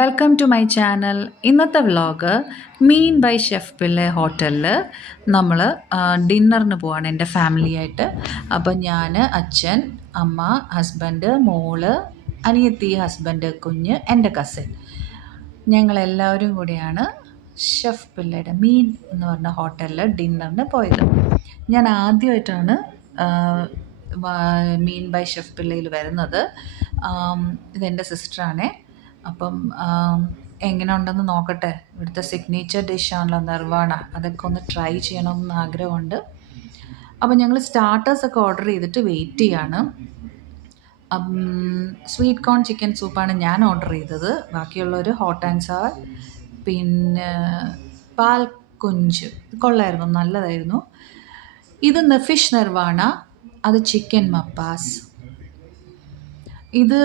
Welcome to my channel. ഇന്നത്തെ vlog മീൻ by chef Pillai ഹോട്ടലിൽ നമ്മൾ ഡിന്നറിന് പോവാണ് എൻ്റെ ഫാമിലിയായിട്ട്. അപ്പം ഞാൻ, അച്ഛൻ, അമ്മ, ഹസ്ബൻഡ്, മോള്, അനിയത്തി, ഹസ്ബൻഡ്, കുഞ്ഞ്, എൻ്റെ കസിൻ, ഞങ്ങളെല്ലാവരും കൂടിയാണ് ഷെഫ് പിള്ളയുടെ മീൻ എന്ന് പറഞ്ഞ ഹോട്ടലിൽ ഡിന്നറിന് പോയത്. ഞാൻ ആദ്യമായിട്ടാണ് മീൻ ബൈ ഷെഫ് പിള്ളയിൽ വരുന്നത്. ഇതെൻ്റെ സിസ്റ്ററാണേ. അപ്പം എങ്ങനെ ഉണ്ടെന്ന് നോക്കട്ടെ. ഇവിടുത്തെ സിഗ്നേച്ചർ ഡിഷാണല്ലോ നിർവാണ, അതൊക്കെ ഒന്ന് ട്രൈ ചെയ്യണമെന്ന് ആഗ്രഹമുണ്ട്. അപ്പം ഞങ്ങൾ സ്റ്റാർട്ടേഴ്സൊക്കെ ഓർഡർ ചെയ്തിട്ട് വെയിറ്റ് ചെയ്യാണ്. സ്വീറ്റ് കോൺ ചിക്കൻ സൂപ്പാണ് ഞാൻ ഓർഡർ ചെയ്തത്. ബാക്കിയുള്ളവർ ഹോട്ട് ആൻഡ് സവർ, പിന്നെ പാൽ കുഞ്ച് കൊള്ളായിരുന്നു, നല്ലതായിരുന്നു. ഇത് ഫിഷ് നിർവാണ, അത് ചിക്കൻ മപ്പാസ്. ഇത്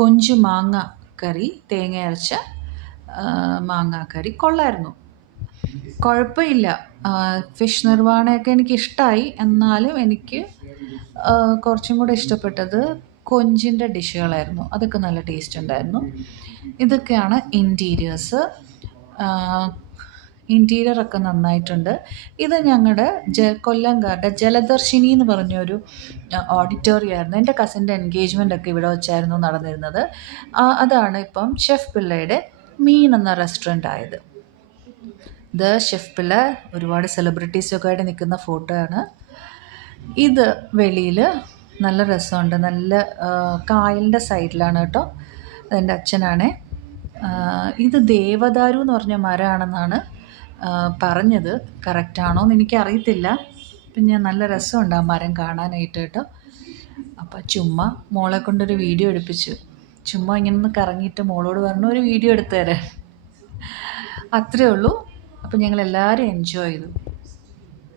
കൊഞ്ച് മാങ്ങ കറി, തേങ്ങ അരച്ച മാങ്ങാക്കറി, കൊള്ളായിരുന്നു, കുഴപ്പമില്ല. ഫിഷ് നിർവാണയൊക്കെ എനിക്കിഷ്ടമായി. എന്നാലും എനിക്ക് കുറച്ചും കൂടെ ഇഷ്ടപ്പെട്ടത് കൊഞ്ചിൻ്റെ ഡിഷുകളായിരുന്നു. അതൊക്കെ നല്ല ടേസ്റ്റ് ഉണ്ടായിരുന്നു. ഇതൊക്കെയാണ് ഇൻറ്റീരിയേഴ്സ്. ഇൻറ്റീരിയറൊക്കെ നന്നായിട്ടുണ്ട്. ഇത് ഞങ്ങളുടെ കൊല്ലംകാരുടെ ജലദർശിനി എന്ന് പറഞ്ഞൊരു ഓഡിറ്റോറിയം ആയിരുന്നു. എൻ്റെ കസിൻ്റെ എൻഗേജ്മെൻ്റ് ഒക്കെ ഇവിടെ വെച്ചായിരുന്നു നടന്നിരുന്നത്. അതാണ് ഇപ്പം ഷെഫ് പിള്ളയുടെ മീൻ എന്ന റെസ്റ്റോറൻ്റ് ആയത്. ഇത് ഷെഫ് പിള്ള ഒരുപാട് സെലിബ്രിറ്റീസൊക്കെ ആയിട്ട് നിൽക്കുന്ന ഫോട്ടോ ആണ്. ഇത് വെളിയിൽ നല്ല രസമുണ്ട്. നല്ല കായലിൻ്റെ സൈഡിലാണ് കേട്ടോ. അതെൻ്റെ അച്ഛനാണേ. ഇത് ദേവദാരു എന്ന് പറഞ്ഞ മരമാണെന്നാണ് പറഞ്ഞത്. കറക്റ്റാണോ എന്ന് എനിക്കറിയത്തില്ല. പിന്നെ നല്ല രസമുണ്ട് ആ മരം കാണാനായിട്ട് കേട്ടോ. അപ്പം ചുമ്മാ മോളെ കൊണ്ടൊരു വീഡിയോ എടുപ്പിച്ചു. ചുമ്മാ ഇങ്ങനെ ഒന്ന് കറങ്ങിയിട്ട് മോളോട് പറഞ്ഞു ഒരു വീഡിയോ എടുത്തു തരാൻ. അത്രയേ ഉള്ളൂ. അപ്പം ഞങ്ങളെല്ലാവരും എൻജോയ് ചെയ്തു.